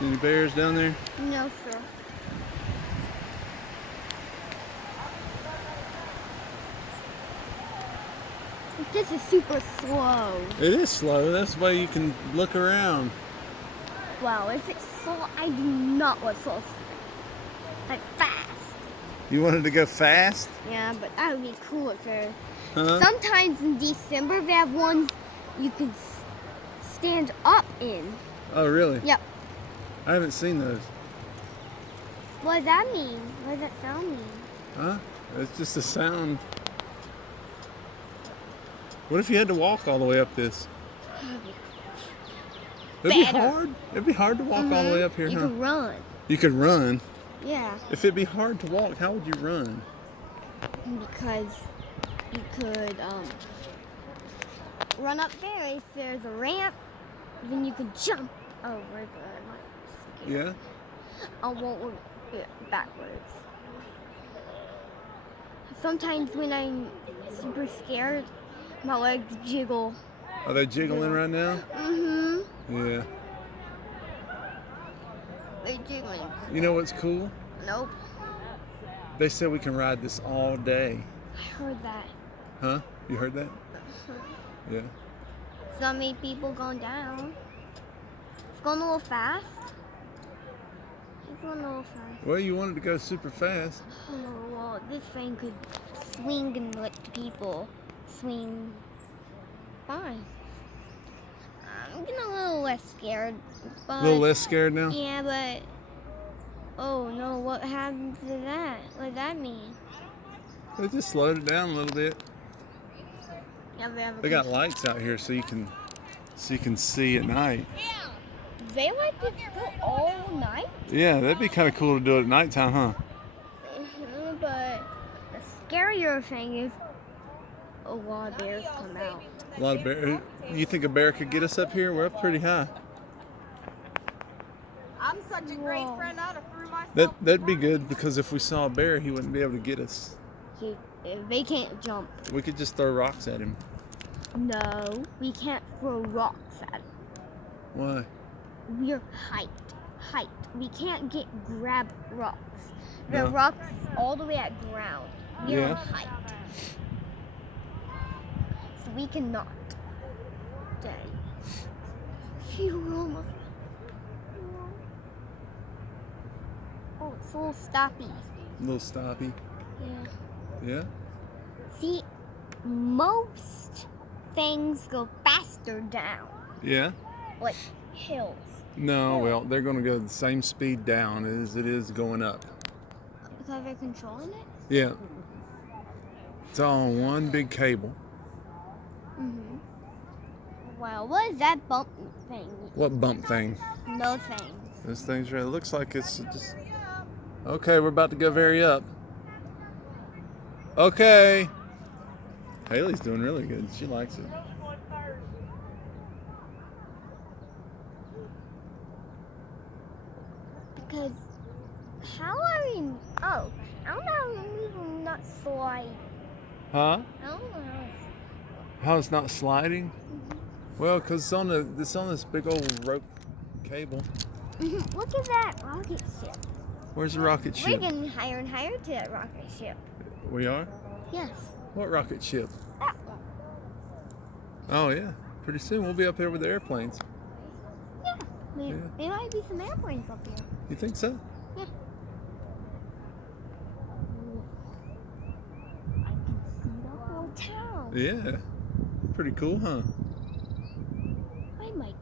Any bears down there? No, sir. This is super slow. It is slow. That's the way you can look around. Wow, if it's slow, I do not want slow. Like fast. You wanted to go fast? Yeah, but that would be cool if there. Huh? Sometimes in December they have ones you can stand up in. Oh, really? Yep. I haven't seen those. What does that mean? What does that sound mean? Huh? It's just a sound. What if you had to walk all the way up this? It'd be Better. hard. It'd be hard to walk all the way up here, You huh? can run. You could run. Yeah, If it'd be hard to walk, how would you run? because you could run up there. If there's a ramp, then you could jump over the. Yeah? I won't look backwards. Sometimes when I'm super scared, my legs jiggle. Are they jiggling right now? Yeah. They're jiggling. You know what's cool? Nope. They said we can ride this all day. I heard that. Huh? You heard that? Yeah. So many people going down. It's going a little fast. It's going a little fast. Well, you wanted to go super fast. Oh, well, this thing could swing and let the people swing fine. I'm getting a little less scared. But, A little less scared now? Yeah, but... Oh, no, what happened to that? What does that mean? They just slowed it down a little bit. Yeah, They got lights out here so you can see at night. They like to go all night? Yeah, that'd be kind of cool to do it at nighttime, huh? But the scarier thing is a lot of bears come out. A lot of bears. You think a bear could get us up here? We're up pretty high. I'm such a great friend, I'd have threw myself. That'd be good because if we saw a bear, he wouldn't be able to get us. They can't jump. We could just throw rocks at him. No, we can't throw rocks at him. Why? We're height. We can't grab rocks. The No. rocks all the way at ground. We're Yeah. height. So we cannot. Daddy. Phew, we're almost. Oh, it's a little stoppy. A little stoppy. Yeah. Yeah? See, most things go faster down, Yeah? like hills. No, well, they're going to go the same speed down as it is going up. Because they're controlling it? Yeah. It's all on one big cable. Wow, what is that bump thing? What bump thing? No things. This thing's right. It looks like it's just. Okay, we're about to go very up. Okay. Haley's doing really good. She likes it. Because how are we? Oh, I don't know how we're not sliding. Huh? I don't know how it's. How it's not sliding? Well, cause it's on this big old rope cable. Look at that rocket ship. Where's the rocket We're ship? getting higher and higher to that rocket ship. We are? Yes. What rocket ship? That one. Oh yeah. Pretty soon we'll be up there with the airplanes. Yeah. Yeah. There might be some airplanes up here. You think so? Yeah. I can see the whole town. Yeah. Pretty cool, huh? I might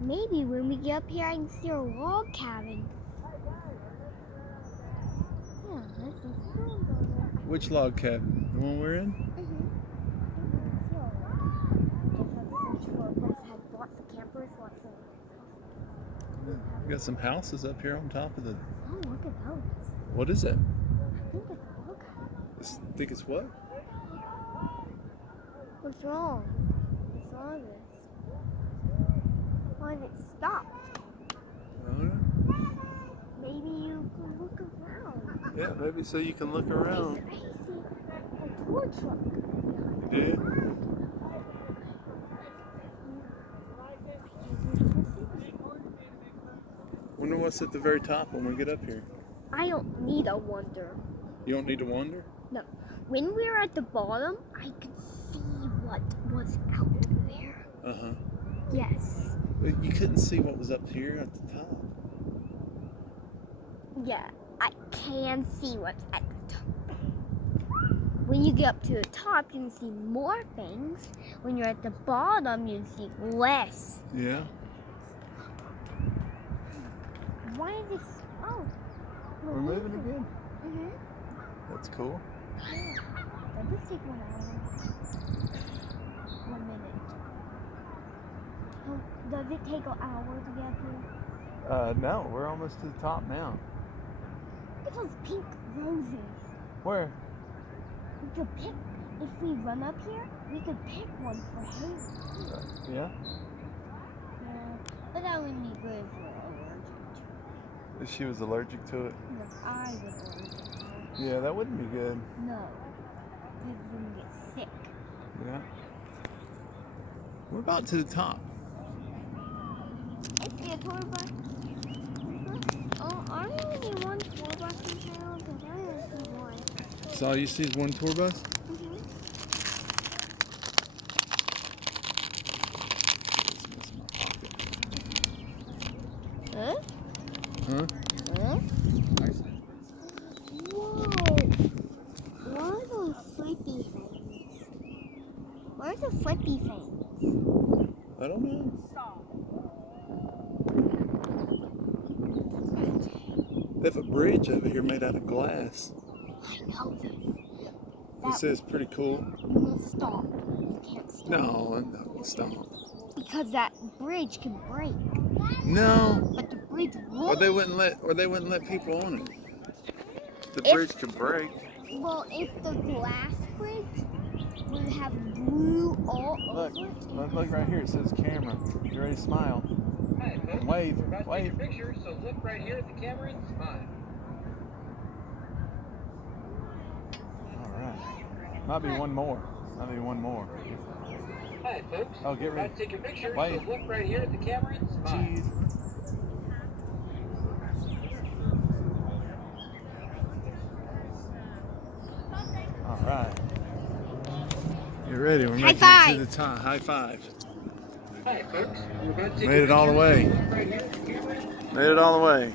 maybe when we get up here, I can see a log cabin. Yeah, that's a log over there. Which log cabin? The one we're in? We got some houses up here on top of the. Oh, look at those. What is it? I think it's a log cabin. Think it's what? What's wrong? What's wrong with this? Why did it stop? I don't know. Maybe you can look around. Yeah, maybe so you can look around. I see a tour truck. Yeah. Wonder what's at the very top when we get up here. I don't need a wonder. You don't need to wonder? No. When we were at the bottom, I could see what was out there. Uh-huh. Yes. But you couldn't see what was up here at the top. Yeah, I can see what's at the top. When you get up to the top, you can see more things. When you're at the bottom, you can see less. Yeah. Why is this? Oh. We're moving again. Mhm. That's cool. Yeah. Does this take 1 hour? 1 minute. Oh, does it take an hour to get here? No, we're almost to the top now. Look at those pink roses. Where? We could pick, if we run up here, we could pick one for Haley. Yeah? Yeah, but that wouldn't be good if we're allergic to it. If she was allergic to it? Look, I would allergic to it. Yeah, that wouldn't be good. No, people wouldn't get sick. Yeah. We're about to the top. I see a tour bus. Oh, are there only one tour bus in town? Because I don't see one. So all you see is one tour bus? Mm-hmm. Huh? Huh? Huh? Whoa! What are those flippy things? What are the flippy things? I don't know. They have a bridge over here made out of glass. I know this. It says pretty cool. You won't stop. You can't stop. No, I'm not gonna stop. Because that bridge can break. No. But the bridge won't. Or they wouldn't let people on it. The bridge could break. Well, if the glass bridge would have glue all over it. Look right here. It says camera. You ready to smile? Hi, folks. Wave. We're about to Wave. take a picture, so look right here at the camera and smile. All right. Might be one more. Hi, folks. Oh, get We're ready. about to take a picture, Wave. so look right here at the camera and smile. Cheese. All right. You're ready. We're making it to the top. High five. Hi, folks. We're about to take Made a it all the picture, way. so look right here at the camera and smile. Made it all the way.